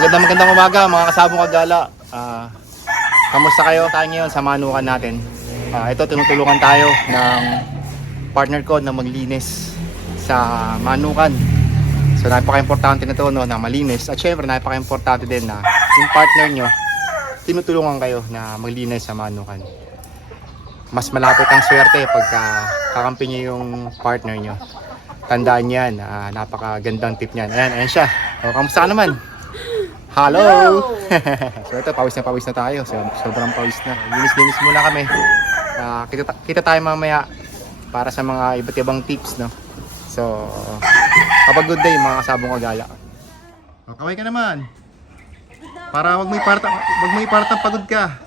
Magandang magandang umaga mga kasabong kagala. Ah, kamusta kayo tayo ngayon sa manukan natin? Ah, ito tinutulungan tayo ng partner ko na maglinis sa manukan. So napaka-importante na to no, na malinis. At syempre napaka-importante din na yung partner nyo tinutulungan kayo na maglinis sa manukan. Mas malapit ang swerte pagka kakampi nyo yung partner nyo. Tandaan yan, ah, napakagandang tip niyan. Ayan, ayan siya. O, kamusta ka naman? Hello! so ito, pawis na pawis na tayo. So, sobrang pawis na. Linis-linis muna kami. Ah, kita, kita tayo mamaya para sa mga iba't ibang tips, no? So, a good day mga kasabong kagala. O, kaway ka naman. Para wag mo iparta, wag mo iparta pagod ka.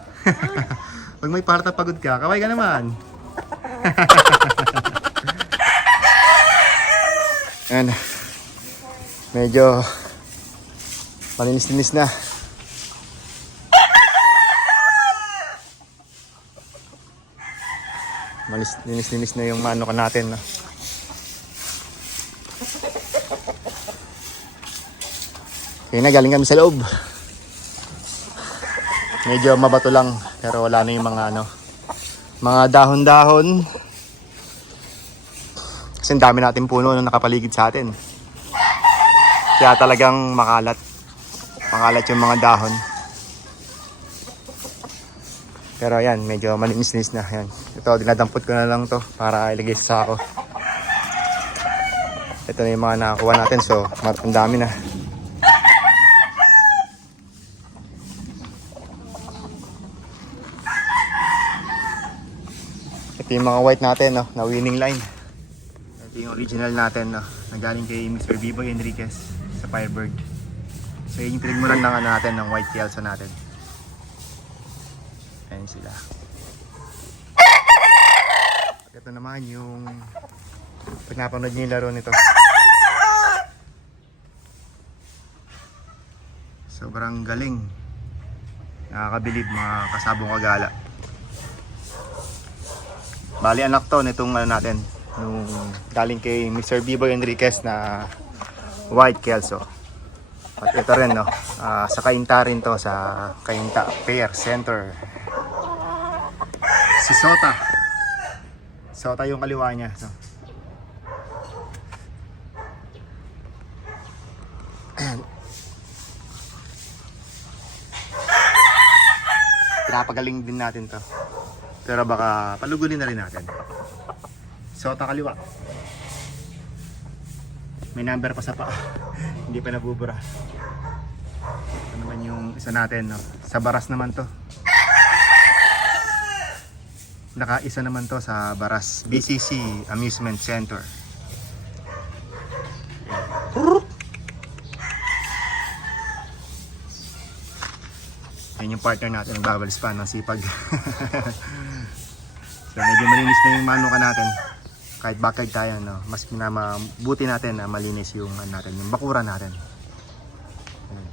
wag mo iparta pagod ka. Kaway ka naman. Ayan. Medyo Malinis-linis na. Malinis-linis na yung mano ka natin. No? Kaya na, galing kami sa loob. Medyo mabato lang, pero wala na yung mga ano, mga dahon-dahon. Kasi dami natin puno na nakapaligid sa atin. Kaya talagang makalat. Makalat yung mga dahon. Pero ayan, medyo malinis-linis na. Ayan. Ito, dinadampot ko na lang to para ilagay sa sako. Ito na yung mga nakakuha natin. So, ang dami na. Ito yung mga white natin, no, na winning line. Ito yung original natin, no, na galing kay Mr. Biboy Enriquez sa Firebird. So yun yung pinagmuran ng ano natin, ng white Kelso natin. Ayan sila. Ito naman yung pag napanood niyo yung laro nito. Sobrang galing. Nakakabilib mga kasabong kagala. Bali anak to nitong ano natin, nung galing kay Mr. Biboy Enriquez na White Kelso. At ito rin no, ah, sa Kainta rin to sa Kainta Fair Center. Si Sota. Sota yung kaliwa niya. No? Ayan. Pinapagaling din natin to. Pero baka palugunin na rin natin. Sota kaliwa. May number pa sa paa. Hindi pa nabubura. Ito naman yung isa natin. No? Sa Baras naman to. Nakaisa naman to sa Baras BCC Amusement Center. Yan yung partner natin, nagbabalis pa ng sipag. so medyo malinis na yung manuka natin. Kahit bakag tayo, no? mas pinamabuti natin na malinis yung ano natin, yung bakura natin. Ayan.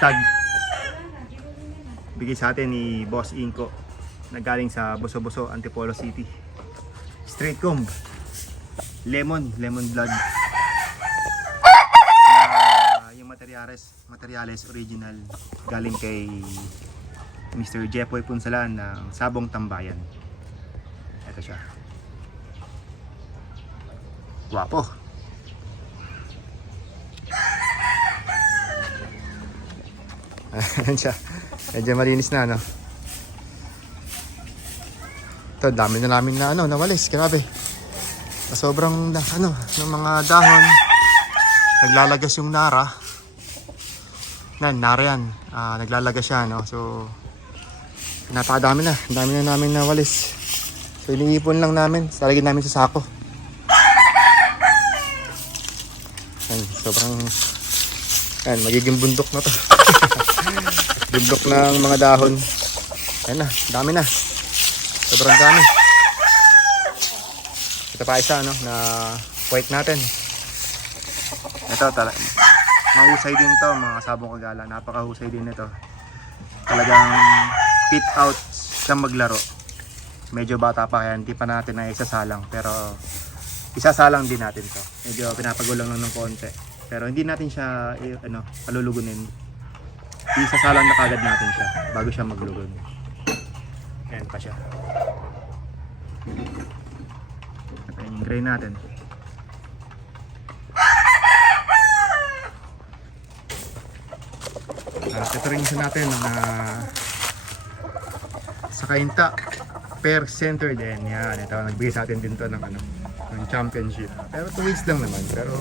Stag. Bigay sa atin ni Boss Inko na galing sa Boso-Boso, Antipolo City. Straight comb lemon, lemon blood. Na yung materials, materials original galing kay Mr. Jepoy Punsalan ng Sabong Tambayan. Ito siya. Guwapo. Ayan siya. Medyo malinis na, no? Ito, dami na namin na, ano, nawalis. Grabe. Sobrang ano ng mga dahon naglalagas yung nara nan nara yan Ah, naglalagas siya no? So napakadami na. Ang dami na namin na walis so iniipon lang namin. Salagin namin sa sako. Ay, sobrang yan, magiging bundok na to. Bundok ng mga dahon. Yan na, dami na. Sobrang dami. Ito pa isa no, na white natin. Ito tala mahusay din to mga sabong kagala. Napakahusay din ito. Talagang fit out sa maglaro. Medyo bata pa kaya hindi pa natin na isasalang. Pero isasalang din natin to. Medyo pinapagulang lang ng konti. Pero hindi natin siya eh, ano, palulugunin. Isasalang na kagad natin siya bago siya maglugon. Ayan pa siya. Ito yung gray natin. At ito rin isa natin na sa kainta per center din. Yan, ito nagbigay sa atin din to ng ano ng championship. Pero 2 weeks lang naman. Pero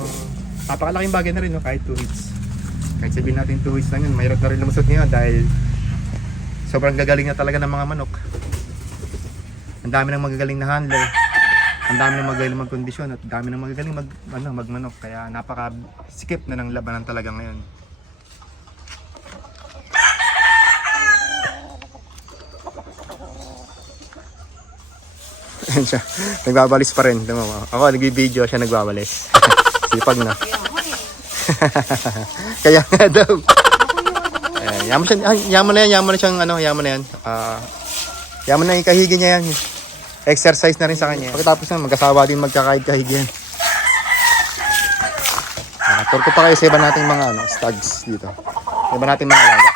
napakalaking bagay na rin no, kahit 2 weeks. Kahit sabihin natin 2 weeks lang yun, mahirap na rin lumusot ngayon dahil sobrang gagaling na talaga ng mga manok. Ang dami ng magagaling na handler. Ang dami ng magagaling magkondisyon at dami ng magagaling mag, ano, magmanok. Kaya napaka skip na ng labanan talaga ngayon. Ayan siya. Nagbabalis pa rin. Tama mo. Ako, nagbibideo siya nagbabalis. Sipag na. Kaya nga daw. Ayan, yaman, siya, ay, yaman na yan, yaman na siyang ano, yaman na yan. Ah, yaman na yung kahigi niya yan. Exercise na rin sa kanya. Pagkatapos na, magkasawa din magkakahig-kahig yan. Ah, tour ko pa kayo sa iba nating mga ano, studs dito. Iba nating mga alaga.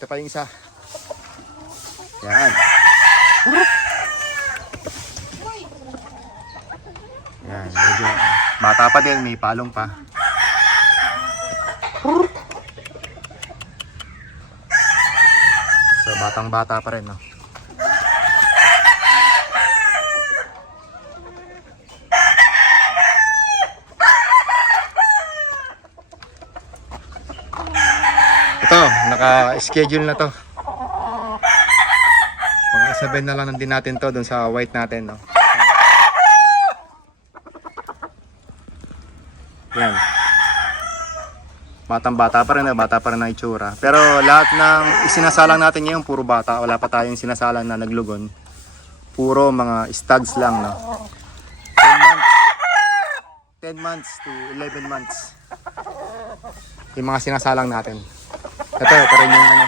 Ito pa yung isa. Yan. Yan, medyo bata pa din, may palong pa. So, batang bata pa rin, no? Ito, naka-schedule na to. Mga isabay na lang din natin to dun sa white natin, no? Yan. Batang bata pa rin, bata pa rin ang itsura. Pero lahat ng isinasalang natin ngayon, puro bata. Wala pa tayong sinasalang na naglugon. Puro mga stags lang, no? 10 months. 10 months to 11 months. Yung mga sinasalang natin. Ito, ito rin yung ano.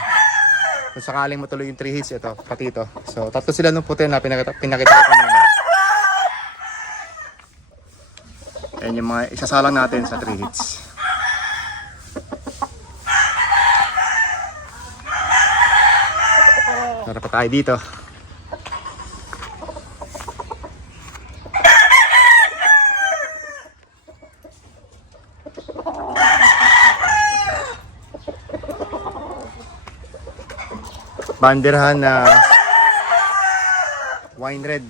Kung sakaling matuloy yung 3 hits, ito, pati ito. So, tatlo sila nung puti na pinakita, pinakita ko kanina. Ayan yung mga isasalang natin sa 3 hits. Tara pa tayo dito. Banderahan na wine red.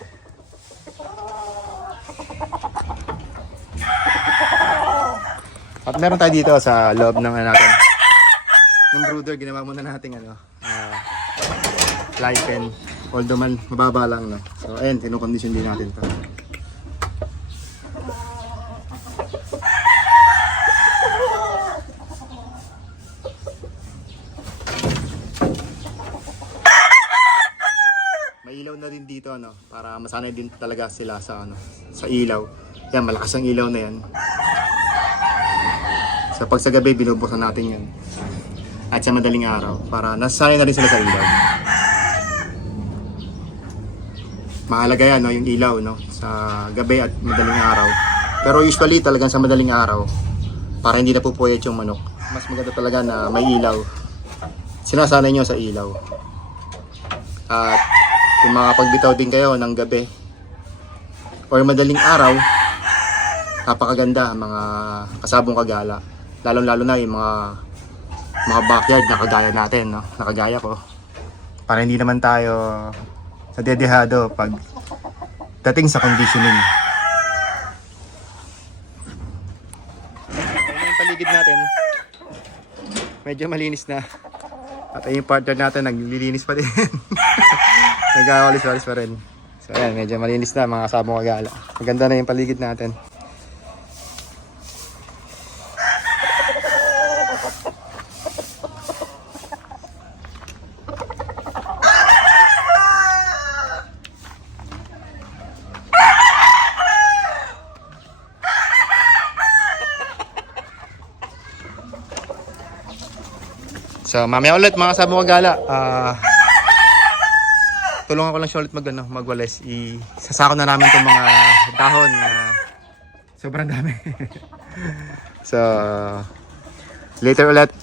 At meron tayo dito sa loob ng ano natin. Ng brooder, ginawa muna natin ano, ah, live pen. Although man, mababa lang, no? So, ayun, kinukondisyon din natin to. Ilaw na din dito, no? Para masanay din talaga sila sa, ano, sa ilaw. Yan, malakas ang ilaw na yan. Sa gabi, binubuksan natin yun. At sa madaling araw, para nasanay na rin sila sa ilaw. Mahalaga yan, no, yung ilaw, no, sa gabi at madaling araw. Pero usually talagang sa madaling araw, para hindi napupuyat yung manok. Mas maganda talaga na may ilaw. Sinasanay nyo sa ilaw. At kung makapagbitaw din kayo ng gabi or madaling araw, napakaganda mga kasabong kagala. Lalong-lalo na yung mga mga backyard na kagaya natin, no? Nakagaya ko. Para hindi naman tayo nadedehado pag dating sa conditioning. Yung paligid natin. Medyo malinis na. At yung partner natin, naglilinis pa din. Nagkakawalis-walis pa rin. So ayan, medyo malinis na mga sabong kagala. Maganda na yung paligid natin. So, mamaya ulit mga sabong kagala. Ah, tulungan ko lang siya ulit mag, ano, magwalis. I, sasako na namin itong mga dahon na sobrang dami. so, later ulit.